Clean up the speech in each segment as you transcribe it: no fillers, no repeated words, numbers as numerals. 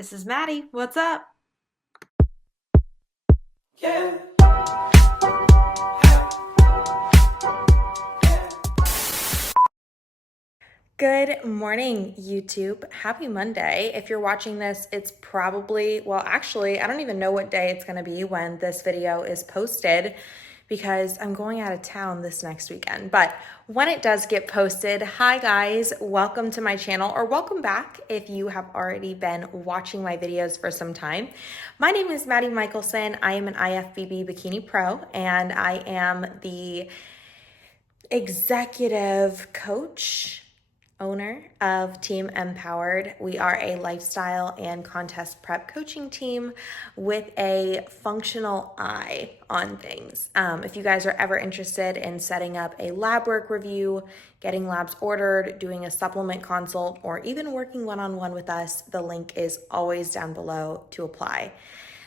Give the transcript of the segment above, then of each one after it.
this is Maddie. What's up? Yeah. Good morning, YouTube. Happy Monday. If you're watching this, it's probably, well, actually, I don't even know what day it's going to be when this video is posted because I'm going out of town this next weekend. But when it does get posted, hi guys, welcome to my channel, or welcome back if you have already been watching my videos for some time. My name is Maddie Michelson. I am an IFBB Bikini Pro, and I am the executive coach, owner of Team MPowered. We are a lifestyle and contest prep coaching team with a functional eye on things. If you guys are ever interested in setting up a Labwork review, getting labs ordered, doing a supplement consult, or even working one-on-one with us, the link is always down below to apply.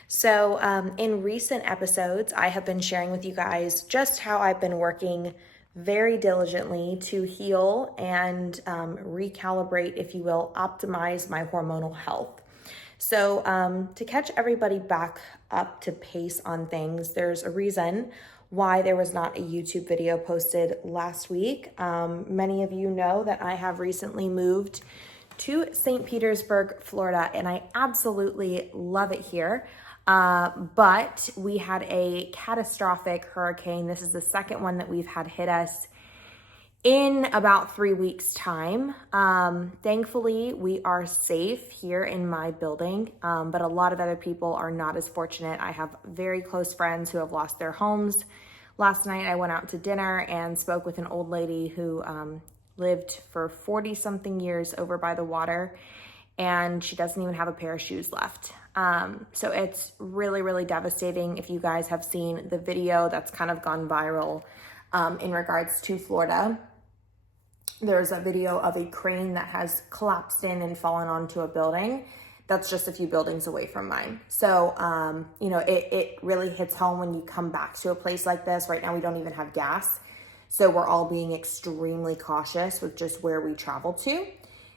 So in recent episodes, I have been sharing with you guys just how I've been working very diligently to heal and recalibrate, if you will, optimize my hormonal health. So to catch everybody back up to pace on things, there's a reason why there was not a YouTube video posted last week. Many of you know that I have recently moved to St. Petersburg, Florida, and I absolutely love it here. But we had a catastrophic hurricane. This is the second one that we've had hit us in about 3 weeks' time. Thankfully, we are safe here in my building, but a lot of other people are not as fortunate. I have very close friends who have lost their homes. Last night, I went out to dinner and spoke with an old lady who lived for 40-something years over by the water, and she doesn't even have a pair of shoes left. So it's really, really devastating. If you guys have seen the video that's kind of gone viral in regards to Florida, there's a video of a crane that has collapsed in and fallen onto a building that's just a few buildings away from mine. So, you know, it really hits home when you come back to a place like this. Right now, we don't even have gas. So we're all being extremely cautious with just where we travel to.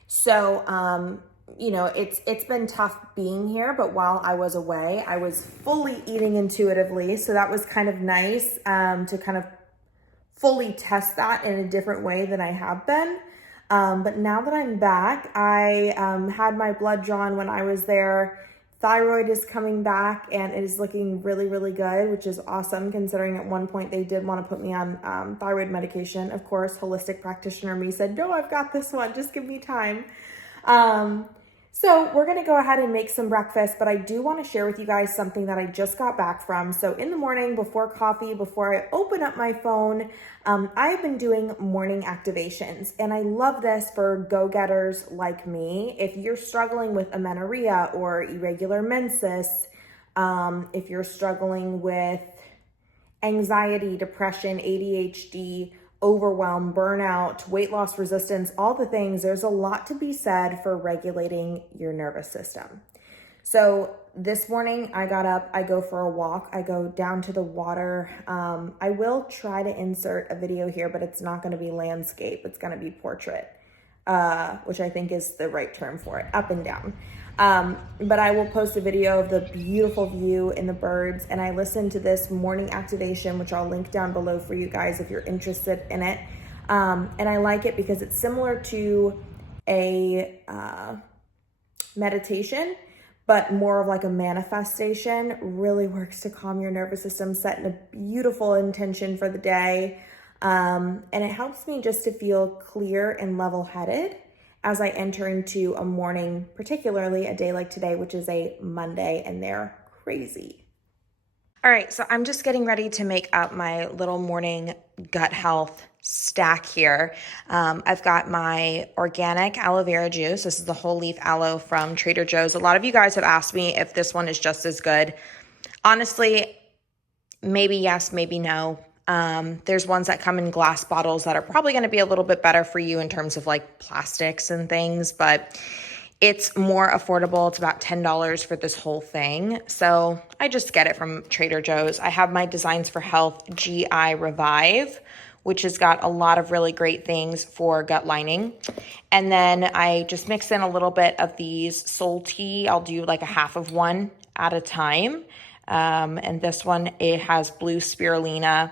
So, you know, it's been tough being here, but while I was away, I was fully eating intuitively. So that was kind of nice to kind of fully test that in a different way than I have been. But now that I'm back, I had my blood drawn when I was there. Thyroid is coming back and it is looking really, really good, which is awesome considering at one point they did want to put me on thyroid medication. Of course, holistic practitioner me said, no, I've got this one, just give me time. So we're going to go ahead and make some breakfast, but I do want to share with you guys something that I just got back from. So in the morning, before coffee, before I open up my phone, I've been doing morning activations, and I love this for go-getters like me. If you're struggling with amenorrhea or irregular menses, if you're struggling with anxiety, depression, ADHD, overwhelm, burnout, weight loss resistance, all the things, there's a lot to be said for regulating your nervous system. So this morning I got up, I go for a walk, I go down to the water. I will try to insert a video here, but it's not going to be landscape. It's going to be portrait, which I think is the right term for it, up and down. But I will post a video of the beautiful view and the birds, and I listened to this morning activation, which I'll link down below for you guys if you're interested in it. And I like it because it's similar to a meditation, but more of like a manifestation. Really works to calm your nervous system, setting a beautiful intention for the day. And it helps me just to feel clear and level-headed as I enter into a morning, particularly a day like today, which is a Monday, and they're crazy. All right, so I'm just getting ready to make up my little morning gut health stack here. I've got my organic aloe vera juice. This is the whole leaf aloe from Trader Joe's. A lot of you guys have asked me if this one is just as good. Honestly, maybe yes, maybe no. There's ones that come in glass bottles that are probably going to be a little bit better for you in terms of like plastics and things, but it's more affordable. It's about $10 for this whole thing. So I just get it from Trader Joe's. I have my Designs for Health GI Revive, which has got a lot of really great things for gut lining. And then I just mix in a little bit of these Soul Tea. I'll do like a half of one at a time. And this one, it has blue spirulina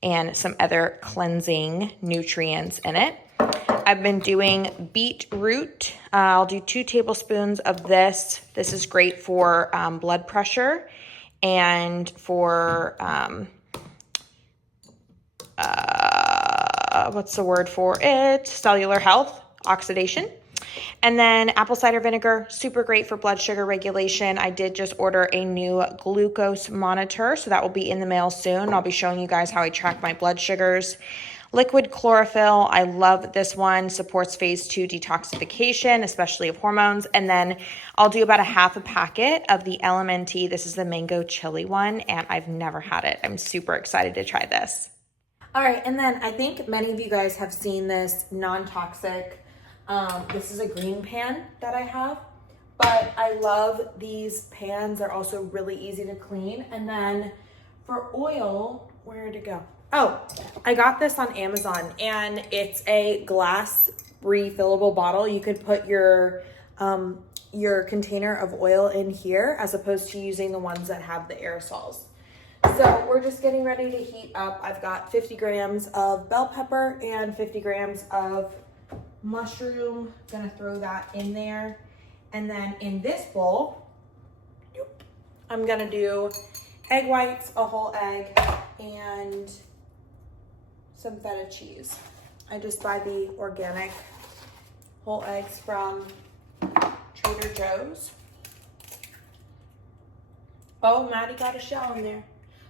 and some other cleansing nutrients in it. I've been doing beetroot. I'll do 2 tablespoons of this. This is great for blood pressure and for, what's the word for it? Cellular health, oxidation. And then apple cider vinegar, super great for blood sugar regulation. I did just order a new glucose monitor, so that will be in the mail soon. I'll be showing you guys how I track my blood sugars. Liquid chlorophyll, I love this one, supports phase 2 detoxification, especially of hormones. And then I'll do about a half a packet of the LMNT. This is the mango chili one, and I've never had it. I'm super excited to try this. All right, and then I think many of you guys have seen this non-toxic, this is a green pan that I have, but I love these pans. They're also really easy to clean. And then for oil, where did it go? Oh, I got this on Amazon, and it's a glass refillable bottle. You could put your container of oil in here as opposed to using the ones that have the aerosols. So we're just getting ready to heat up. I've got 50 grams of bell pepper and 50 grams of mushroom. Gonna throw that in there. And then in this bowl, I'm gonna do egg whites, a whole egg, and some feta cheese. I just buy the organic whole eggs from Trader Joe's. Oh, Maddie got a shell in there.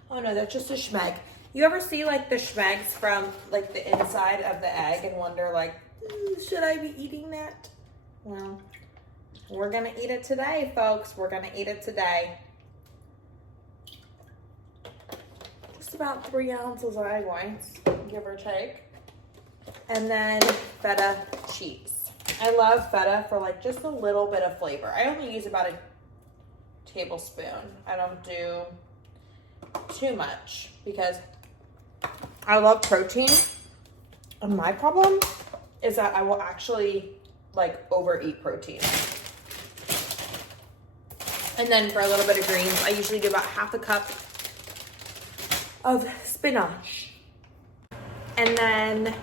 Oh no, that's just a schmeg. You ever see like the schmegs from like the inside of the egg and wonder like, should I be eating that? Well, we're gonna eat it today, folks. We're gonna eat it today. Just about 3 ounces of egg whites, give or take. And then feta cheese. I love feta for like just a little bit of flavor. I only use about a tablespoon. I don't do too much because I love protein. And my problem is that I will actually like overeat protein. And then for a little bit of greens, I usually do about half a cup of spinach. And then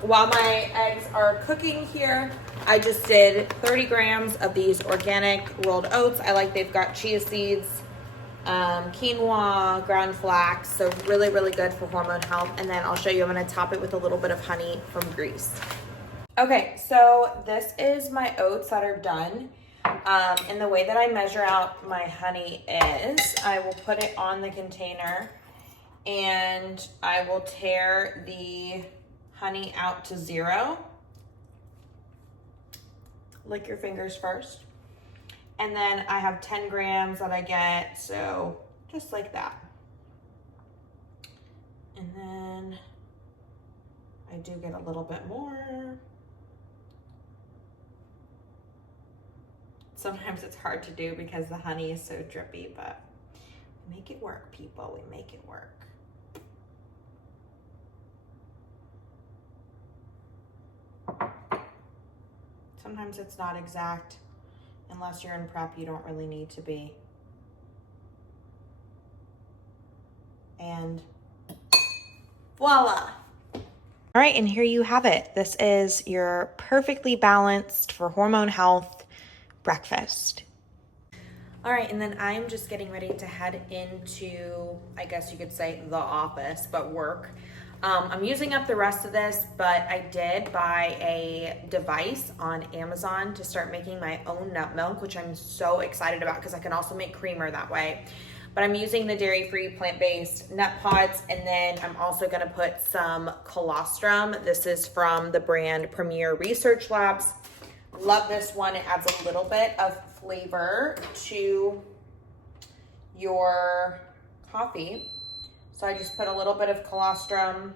while my eggs are cooking here, I just did 30 grams of these organic rolled oats. I like they've got chia seeds, quinoa, ground flax, so really, really good for hormone health. And then I'll show you, I'm gonna top it with a little bit of honey from Greece. Okay, so this is my oats that are done. And the way that I measure out my honey is I will put it on the container and I will tear the honey out to 0. Lick your fingers first. And then I have 10 grams that I get, so just like that. And then I do get a little bit more. Sometimes it's hard to do because the honey is so drippy, but we make it work, people. We make it work. Sometimes it's not exact. Unless you're in prep, you don't really need to be. And voila. All right, and here you have it. This is your perfectly balanced for hormone health breakfast. All right, and then I'm just getting ready to head into, I guess you could say, the office, but work. I'm using up the rest of this, but I did buy a device on Amazon to start making my own nut milk, which I'm so excited about because I can also make creamer that way. But I'm using the dairy-free, plant-based nut pods, and then I'm also gonna put some colostrum. This is from the brand Premier Research Labs. Love this one. It adds a little bit of flavor to your coffee. So I just put a little bit of colostrum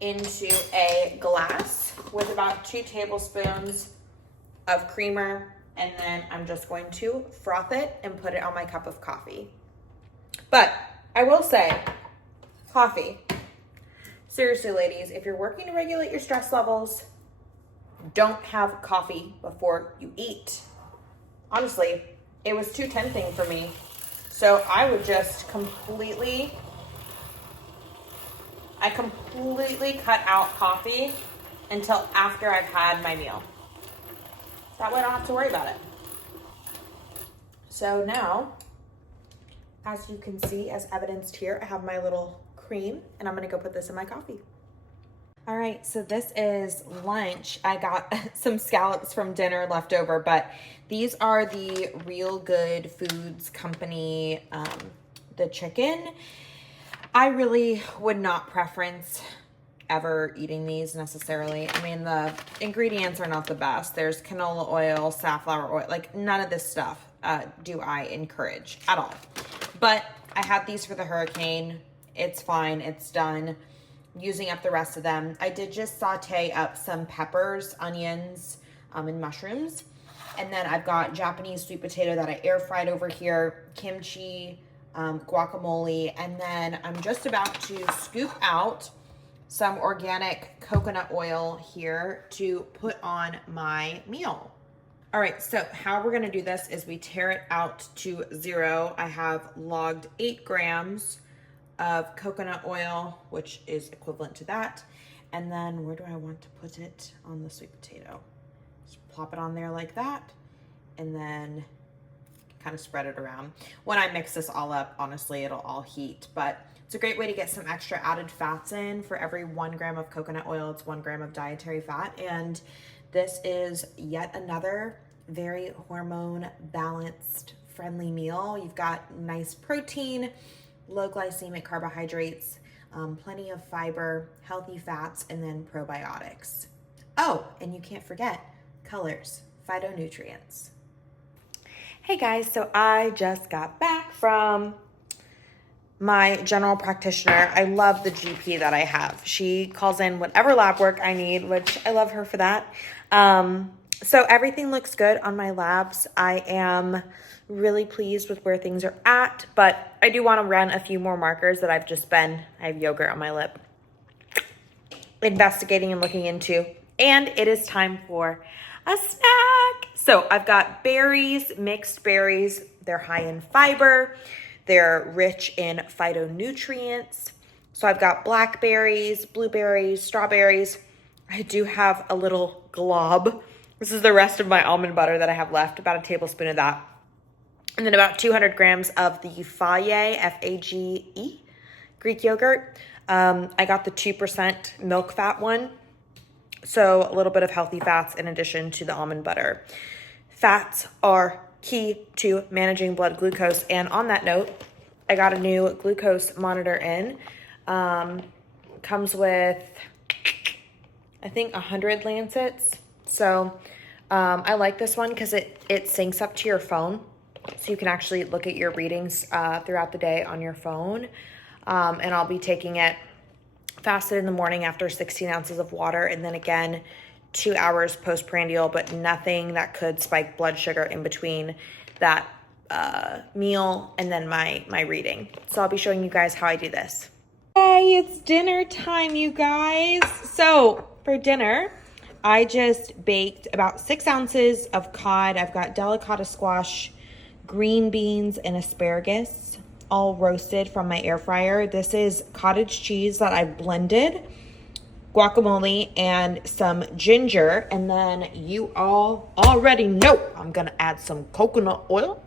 into a glass with about 2 tablespoons of creamer, and then I'm just going to froth it and put it on my cup of coffee. But I will say, coffee, Seriously, ladies, if you're working to regulate your stress levels, don't have coffee before you eat. Honestly, it was too tempting for me. So I would just completely cut out coffee until after I've had my meal. That way I don't have to worry about it. So now, as you can see, as evidenced here, I have my little cream, and I'm gonna go put this in my coffee. All right, so this is lunch. I got some scallops from dinner left over, but these are the Real Good Foods Company, the chicken. I really would not preference ever eating these necessarily. I mean, the ingredients are not the best. There's canola oil, safflower oil, like none of this stuff do I encourage at all. But I had these for the hurricane. It's fine, it's done. Using up the rest of them. I did just saute up some peppers, onions, and mushrooms. And then I've got Japanese sweet potato that I air fried over here, kimchi, guacamole, and then I'm just about to scoop out some organic coconut oil here to put on my meal. All right, so how we're gonna do this is we tear it out to 0. I have logged 8 grams of coconut oil, which is equivalent to that. And then where do I want to put it on the sweet potato? Just plop it on there like that, and then kind of spread it around. When I mix this all up, honestly, it'll all heat, but it's a great way to get some extra added fats in. For every 1 gram of coconut oil, it's 1 gram of dietary fat. And this is yet another very hormone balanced friendly meal. You've got nice protein, low glycemic carbohydrates, plenty of fiber, healthy fats, and then probiotics. Oh, and you can't forget colors, phytonutrients. Hey guys, so I just got back from my general practitioner. I love the GP that I have. She calls in whatever lab work I need, which I love her for that. So everything looks good on my labs. I am really pleased with where things are at, but I do want to run a few more markers that I have yogurt on my lip, investigating and looking into. And it is time for a snack. So I've got berries, mixed berries. They're high in fiber. They're rich in phytonutrients. So I've got blackberries, blueberries, strawberries. I do have a little glob. This is the rest of my almond butter that I have left, about a tablespoon of that. And then about 200 grams of the Fage, F-A-G-E, Greek yogurt. I got the 2% milk fat one. So a little bit of healthy fats in addition to the almond butter. Fats are key to managing blood glucose. And on that note, I got a new glucose monitor in. Comes with, I think, 100 lancets. So I like this one because it syncs up to your phone. So you can actually look at your readings throughout the day on your phone. And I'll be taking it fasted in the morning after 16 ounces of water, and then again 2 hours postprandial, but nothing that could spike blood sugar in between that meal and then my reading. So I'll be showing you guys how I do this. Hey, it's dinner time, you guys. So for dinner, I just baked about 6 ounces of cod. I've got delicata squash, green beans, and asparagus, all roasted from my air fryer. This is cottage cheese that I blended, guacamole, and some ginger. And then you all already know I'm gonna add some coconut oil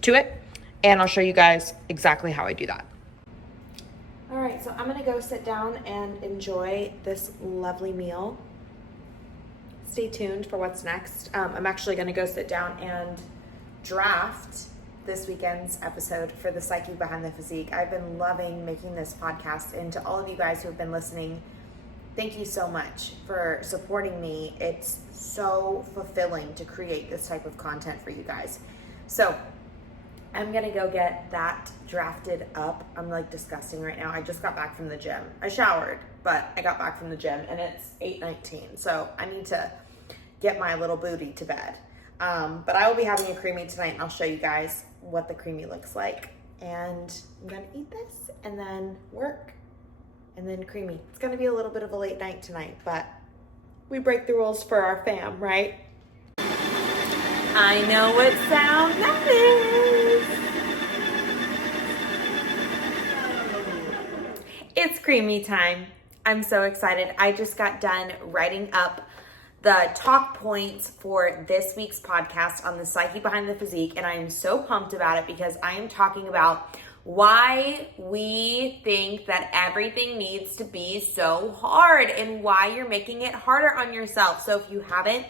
to it, and I'll show you guys exactly how I do that. All right, so I'm gonna go sit down and enjoy this lovely meal. Stay tuned for what's next. I'm actually gonna go sit down and draft this weekend's episode for the Psyche Behind the Physique. I've been loving making this podcast, and to all of you guys who have been listening, thank you so much for supporting me. It's so fulfilling to create this type of content for you guys. So I'm gonna go get that drafted up. I'm like disgusting right now. I just got back from the gym. I showered, but I got back from the gym and it's 8:19. So I need to get my little booty to bed. But I will be having a creamy tonight, and I'll show you guys what the creamy looks like. And I'm gonna eat this and then work. and then creamy. It's gonna be a little bit of a late night tonight, but we break the rules for our fam, right? I know what sound that is. It's creamy time. I'm so excited. I just got done writing up the talk points for this week's podcast on the psyche behind the physique, and I am so pumped about it because I am talking about why we think that everything needs to be so hard and why you're making it harder on yourself. So if you haven't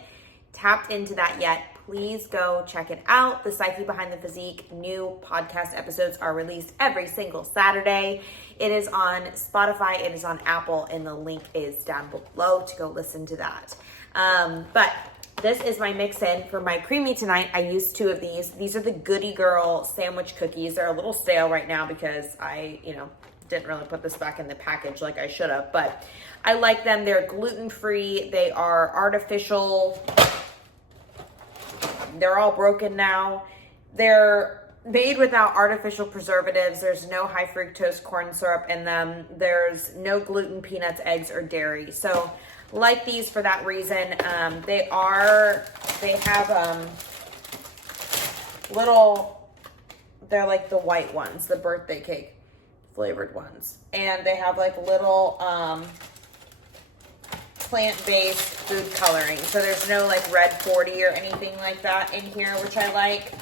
tapped into that yet, please go check it out. The Psyche Behind the Physique new podcast episodes are released every single Saturday. It is on Spotify, it is on Apple, and the link is down below to go listen to that. But this is my mix-in for my creamy tonight. I used 2 of these. These are the Goody Girl sandwich cookies. They're a little stale right now because I, didn't really put this back in the package like I should have, but I like them. They're gluten-free. They are artificial. They're all broken now. They're made without artificial preservatives. There's no high fructose corn syrup in them. There's no gluten, peanuts, eggs, or dairy. So like these for that reason. They have they're like the white ones, the birthday cake flavored ones. And they have like little plant-based food coloring. So there's no like red 40 or anything like that in here, which I like.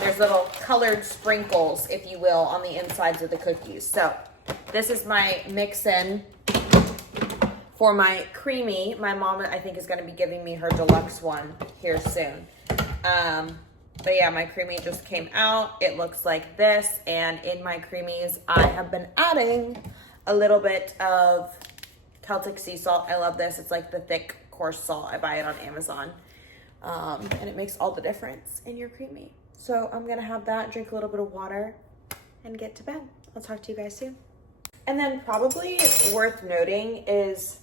There's little colored sprinkles, if you will, on the insides of the cookies. So this is my mix-in for my creamy. My mom, I think, is going to be giving me her deluxe one here soon. But yeah, my creamy just came out. It looks like this. And in my creamies, I have been adding a little bit of Celtic sea salt. I love this. It's like the thick, coarse salt. I buy it on Amazon. And it makes all the difference in your creamy. So I'm going to have that, drink a little bit of water, and get to bed. I'll talk to you guys soon. And then probably worth noting is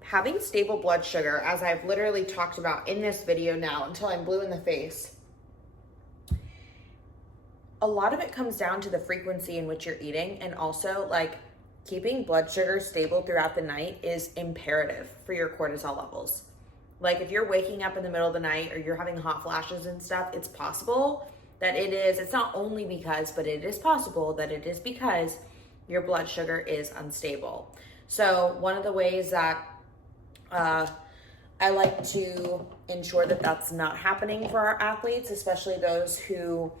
having stable blood sugar, as I've literally talked about in this video now until I'm blue in the face. A lot of it comes down to the frequency in which you're eating, and also like keeping blood sugar stable throughout the night is imperative for your cortisol levels. Like if you're waking up in the middle of the night or you're having hot flashes and stuff, it's possible that it's not only because, but it is possible that it is because your blood sugar is unstable. So one of the ways that I like to ensure that that's not happening for our athletes, especially those who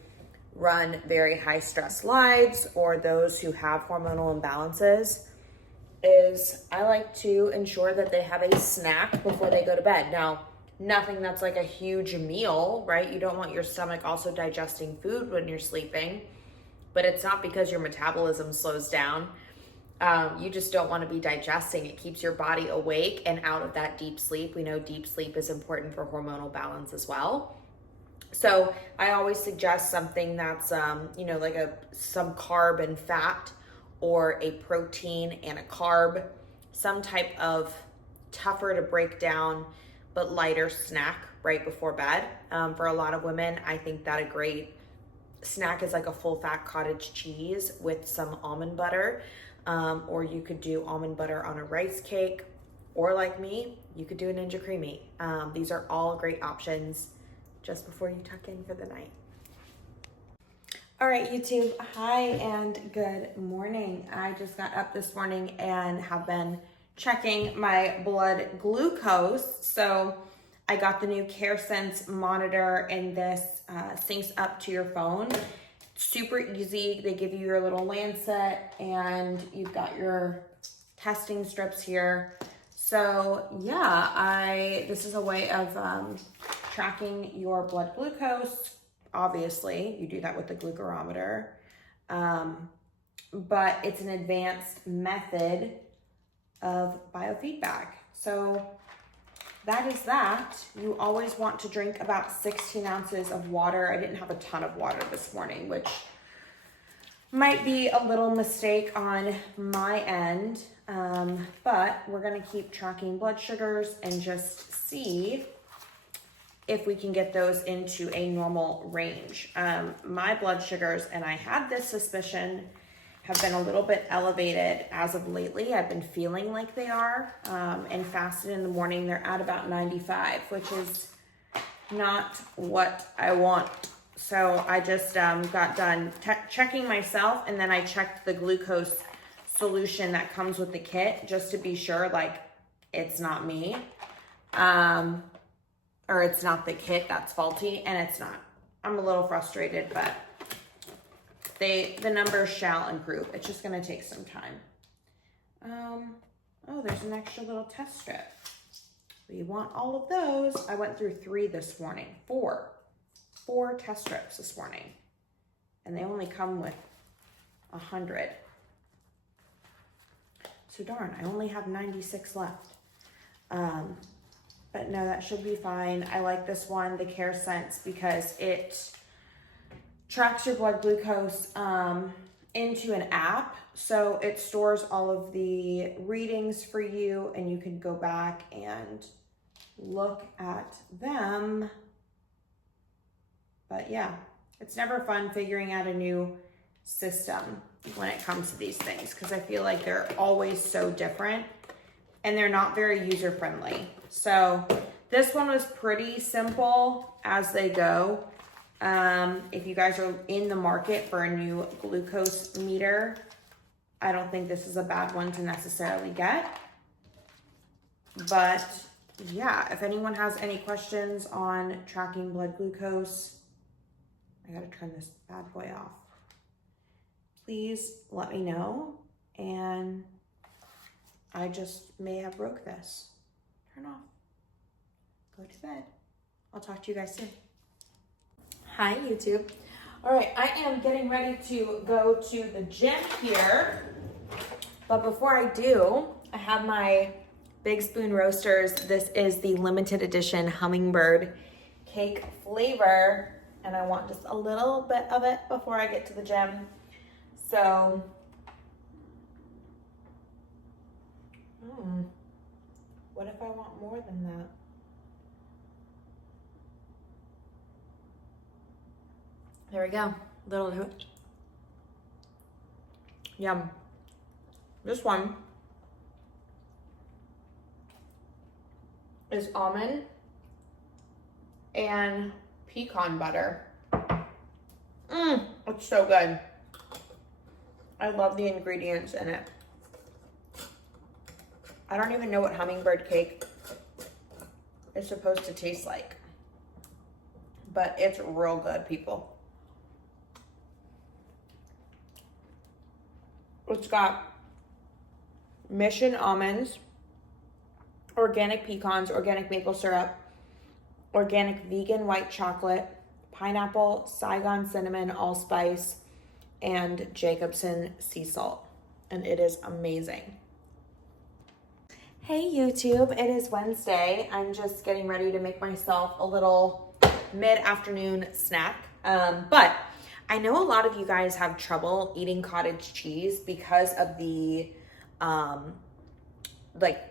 run very high stress lives or those who have hormonal imbalances, is I like to ensure that they have a snack before they go to bed. Now, nothing that's like a huge meal, right? You don't want your stomach also digesting food when you're sleeping, but it's not because your metabolism slows down. You just don't want to be digesting. It keeps your body awake and out of that deep sleep. We know deep sleep is important for hormonal balance as well. So I always suggest something that's, like some carb and fat, or a protein and a carb, some type of tougher to break down but lighter snack right before bed. For a lot of women, I think that a great snack is like a full fat cottage cheese with some almond butter, or you could do almond butter on a rice cake, or like me, you could do a Ninja Creamy. These are all great options just before you tuck in for the night. All right, YouTube, hi and good morning. I just got up this morning and have been checking my blood glucose. So I got the new CareSense monitor, and this syncs up to your phone. Super easy. They give you your little lancet and you've got your testing strips here. So yeah, this is a way of tracking your blood glucose. Obviously, you do that with the glucurometer, but it's an advanced method of biofeedback. So that is that. You always want to drink about 16 ounces of water. I didn't have a ton of water this morning, which might be a little mistake on my end, but we're gonna keep tracking blood sugars and just see if we can get those into a normal range. My blood sugars, and I had this suspicion have been a little bit elevated as of lately. I've been feeling like they are, and fasted in the morning, they're at about 95, which is not what I want. So I just got done checking myself, and then I checked the glucose solution that comes with the kit just to be sure, like, it's not me, or it's not the kit that's faulty, and it's not. I'm a little frustrated, but the numbers shall improve. It's just going to take some time. Oh, there's an extra little test strip. We want all of those. I went through 3 this morning. 4 test strips this morning, and they only come with 100. So darn, I only have 96 left. But no, that should be fine. I like this one, the Care Sense, because it tracks your blood glucose into an app. So it stores all of the readings for you, and you can go back and look at them. But yeah, it's never fun figuring out a new system when it comes to these things, because I feel like they're always so different and they're not very user friendly. So this one was pretty simple as they go. If you guys are in the market for a new glucose meter, I don't think this is a bad one to necessarily get. But yeah, if anyone has any questions on tracking blood glucose, I gotta turn this bad boy off. Please let me know, and I just may have broke this. Turn off. Go to bed. I'll talk to you guys soon. Hi, YouTube. All right, I am getting ready to go to the gym here. But before I do, I have my Big Spoon Roasters. This is the limited edition hummingbird cake flavor, and I want just a little bit of it before I get to the gym. So, what if I want more than that? There we go. Little hoot. Yum. This one is almond and pecan butter. It's so good. I love the ingredients in it. I don't even know what hummingbird cake is supposed to taste like, but it's real good, people. It's got Mission almonds, organic pecans, organic maple syrup, organic vegan white chocolate, pineapple, Saigon cinnamon, allspice, and Jacobson sea salt. And it is amazing. Hey YouTube, it is Wednesday. I'm just getting ready to make myself a little mid-afternoon snack. But I know a lot of you guys have trouble eating cottage cheese because of the like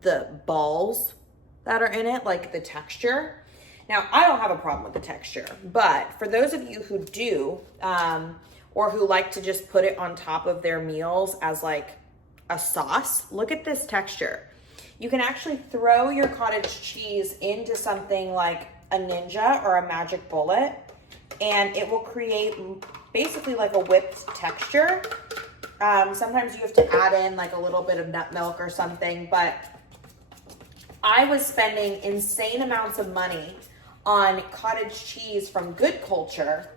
the balls that are in it, like the texture. Now, I don't have a problem with the texture, but for those of you who do, or who like to just put it on top of their meals as like a sauce, look at this texture. You can actually throw your cottage cheese into something like a Ninja or a Magic Bullet, and it will create basically like a whipped texture. Sometimes you have to add in like a little bit of nut milk or something, but I was spending insane amounts of money on cottage cheese from Good Culture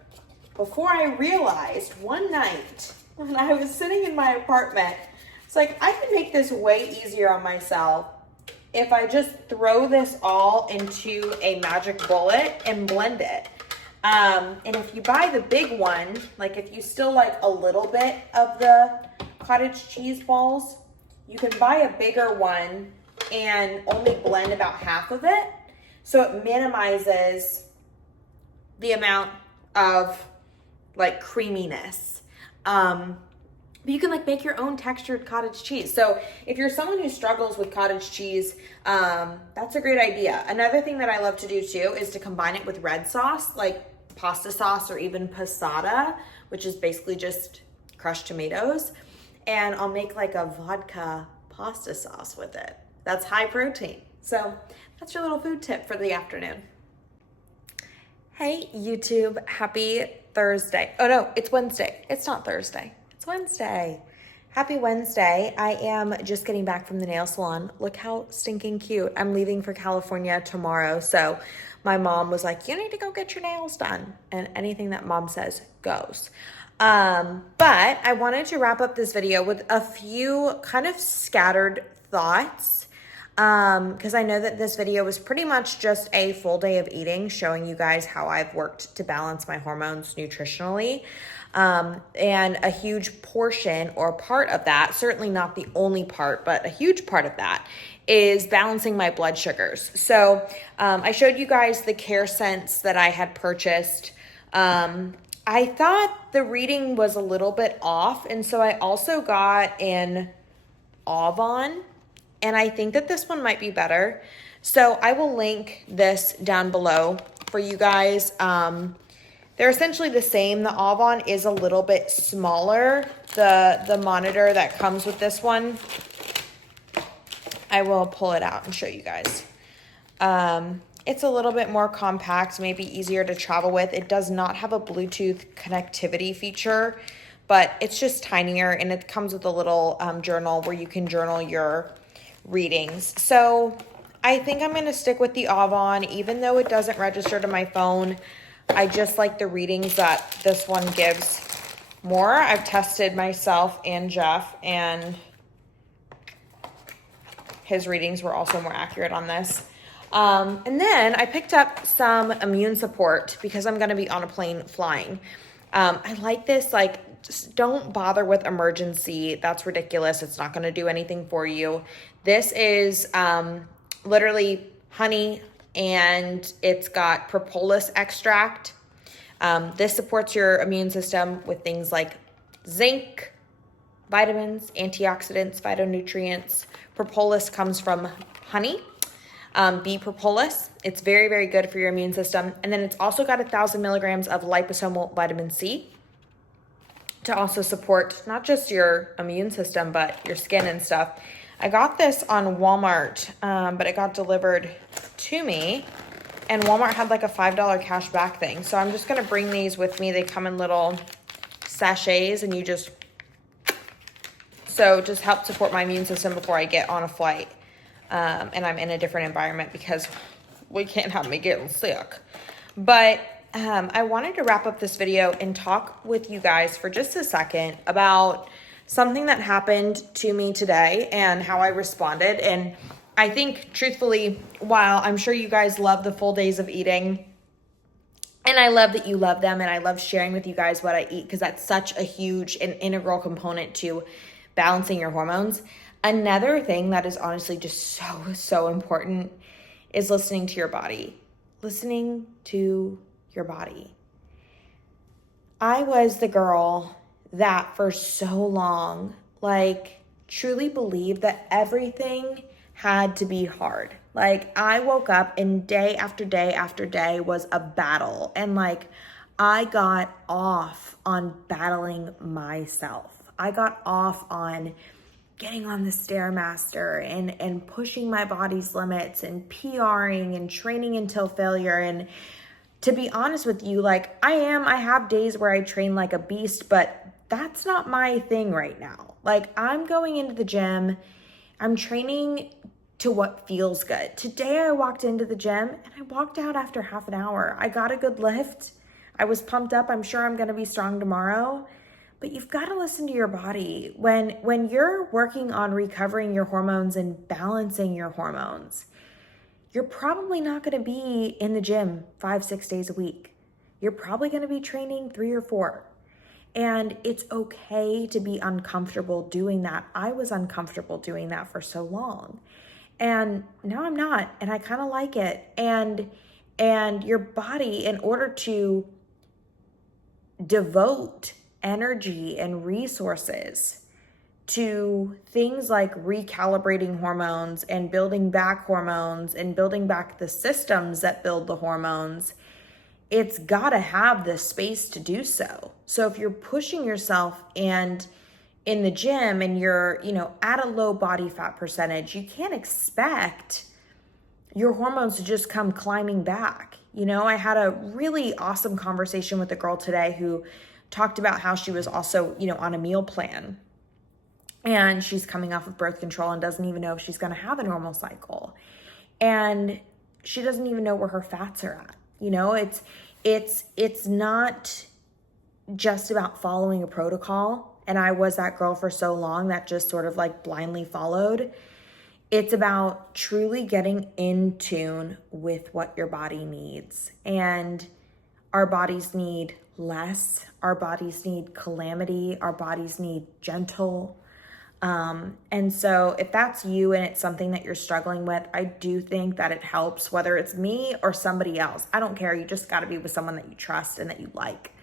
before I realized one night when I was sitting in my apartment, it's like, I can make this way easier on myself if I just throw this all into a Magic Bullet and blend it. And if you buy the big one, like if you still like a little bit of the cottage cheese balls, you can buy a bigger one and only blend about half of it. So it minimizes the amount of like creaminess. But you can like make your own textured cottage cheese. So if you're someone who struggles with cottage cheese, that's a great idea. Another thing that I love to do too is to combine it with red sauce, like pasta sauce or even passata, which is basically just crushed tomatoes, and I'll make like a vodka pasta sauce with it. That's high protein. So that's your little food tip for the afternoon. Hey YouTube, happy Thursday. Oh no, it's Wednesday. It's not Thursday. It's Wednesday. Happy Wednesday. I am just getting back from the nail salon. Look how stinking cute. I'm leaving for California tomorrow. So my mom was like, you need to go get your nails done. And anything that mom says goes. But I wanted to wrap up this video with a few kind of scattered thoughts. Because I know that this video was pretty much just a full day of eating, showing you guys how I've worked to balance my hormones nutritionally. And a huge portion or part of that, certainly not the only part, but a huge part of that is balancing my blood sugars. So I showed you guys the Care Sense that I had purchased. I thought the reading was a little bit off, and so I also got an Avon. And I think that this one might be better. So I will link this down below for you guys. They're essentially the same. The Avon is a little bit smaller. The monitor that comes with this one, I will pull it out and show you guys. It's a little bit more compact, maybe easier to travel with. It does not have a Bluetooth connectivity feature, but it's just tinier, and it comes with a little journal where you can journal your readings. So I think I'm going to stick with the Avon, even though it doesn't register to my phone. I just like the readings that this one gives more. I've tested myself and Jeff, and his readings were also more accurate on this. And then I picked up some immune support because I'm going to be on a plane flying. I like this, like, just don't bother with emergency. That's ridiculous. It's not going to do anything for you. This is literally honey, and it's got propolis extract. This supports your immune system with things like zinc, vitamins, antioxidants, phytonutrients. Propolis comes from honey, bee propolis. It's very, very good for your immune system. And then it's also got 1,000 milligrams of liposomal vitamin C to also support not just your immune system, but your skin and stuff. I got this on Walmart, but it got delivered to me, and Walmart had like a $5 cash back thing. So I'm just going to bring these with me. They come in little sachets, and just help support my immune system before I get on a flight. And I'm in a different environment because we can't have me getting sick. But I wanted to wrap up this video and talk with you guys for just a second about something that happened to me today and how I responded. And I think, truthfully, while I'm sure you guys love the full days of eating, and I love that you love them, and I love sharing with you guys what I eat because that's such a huge and integral component to balancing your hormones. Another thing that is honestly just so important is listening to your body. Listening to your body. I was the girl that for so long, like, truly believed that everything had to be hard. Like, I woke up and day after day after day was a battle. And like, I got off on battling myself. I got off on getting on the Stairmaster and pushing my body's limits and PRing and training until failure. And to be honest with you, like, I have days where I train like a beast, but that's not my thing right now. Like, I'm going into the gym, I'm training to what feels good. Today I walked into the gym and I walked out after half an hour. I got a good lift. I was pumped up. I'm sure I'm going to be strong tomorrow. But you've got to listen to your body. When you're working on recovering your hormones and balancing your hormones, you're probably not going to be in the gym 5-6 days a week. You're probably going to be training 3 or 4. And it's okay to be uncomfortable doing that. I was uncomfortable doing that for so long. And now I'm not, and I kind of like it. And your body, in order to devote energy and resources to things like recalibrating hormones and building back hormones and building back the systems that build the hormones, it's got to have the space to do so. So if you're pushing yourself and in the gym and you're, at a low body fat percentage, you can't expect your hormones to just come climbing back. I had a really awesome conversation with a girl today who talked about how she was also, on a meal plan, and she's coming off of birth control and doesn't even know if she's going to have a normal cycle. And she doesn't even know where her fats are at. It's not just about following a protocol. And I was that girl for so long that just sort of like blindly followed. It's about truly getting in tune with what your body needs. And our bodies need less. Our bodies need calamity. Our bodies need gentle. And so if that's you and it's something that you're struggling with, I do think that it helps, whether it's me or somebody else. I don't care. You just got to be with someone that you trust and that you like.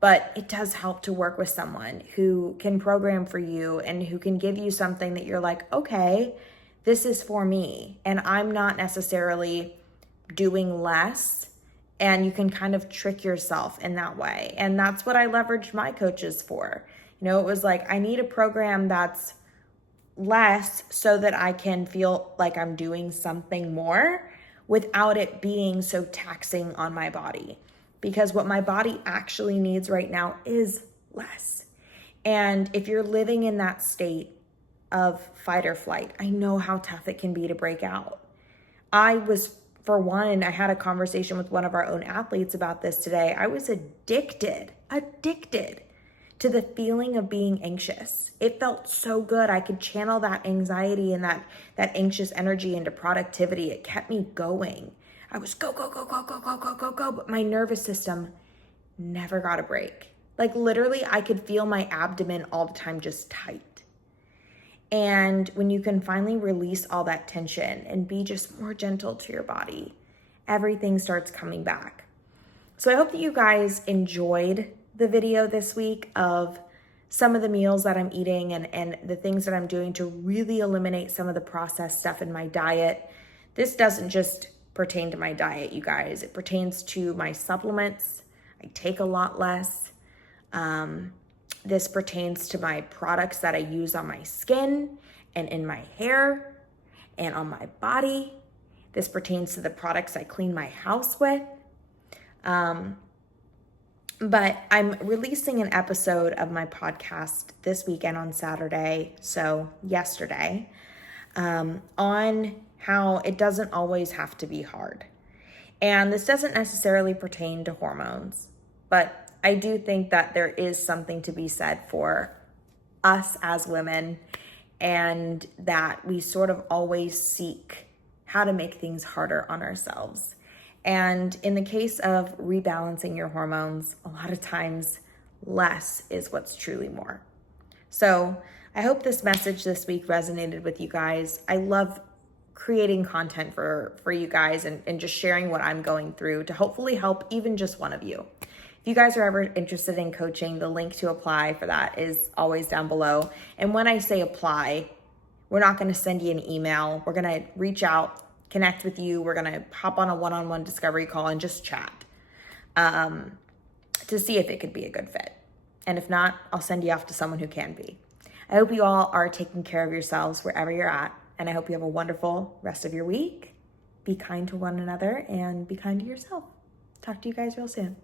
But it does help to work with someone who can program for you and who can give you something that you're like, okay, this is for me. And I'm not necessarily doing less. And you can kind of trick yourself in that way. And that's what I leveraged my coaches for. It was like, I need a program that's less so that I can feel like I'm doing something more without it being so taxing on my body. Because what my body actually needs right now is less. And if you're living in that state of fight or flight, I know how tough it can be to break out. I had a conversation with one of our own athletes about this today. I was addicted to the feeling of being anxious. It felt so good. I could channel that anxiety and that anxious energy into productivity. It kept me going. I was go, but my nervous system never got a break. Like literally, I could feel my abdomen all the time just tight. And when you can finally release all that tension and be just more gentle to your body, everything starts coming back. So I hope that you guys enjoyed the video this week of some of the meals that I'm eating and the things that I'm doing to really eliminate some of the processed stuff in my diet. This doesn't just pertain to my diet, you guys. It pertains to my supplements. I take a lot less. This pertains to my products that I use on my skin and in my hair and on my body. This pertains to the products I clean my house with. But I'm releasing an episode of my podcast this weekend on Saturday, so yesterday, on how it doesn't always have to be hard. And this doesn't necessarily pertain to hormones, but I do think that there is something to be said for us as women, and that we sort of always seek how to make things harder on ourselves. And in the case of rebalancing your hormones, a lot of times less is what's truly more. So I hope this message this week resonated with you guys. I love creating content for you guys and just sharing what I'm going through to hopefully help even just one of you. If you guys are ever interested in coaching, the link to apply for that is always down below. And when I say apply, we're not going to send you an email. We're going to reach out, connect with you. We're going to hop on a one-on-one discovery call and just chat to see if it could be a good fit. And if not, I'll send you off to someone who can be. I hope you all are taking care of yourselves wherever you're at. And I hope you have a wonderful rest of your week. Be kind to one another and be kind to yourself. Talk to you guys real soon.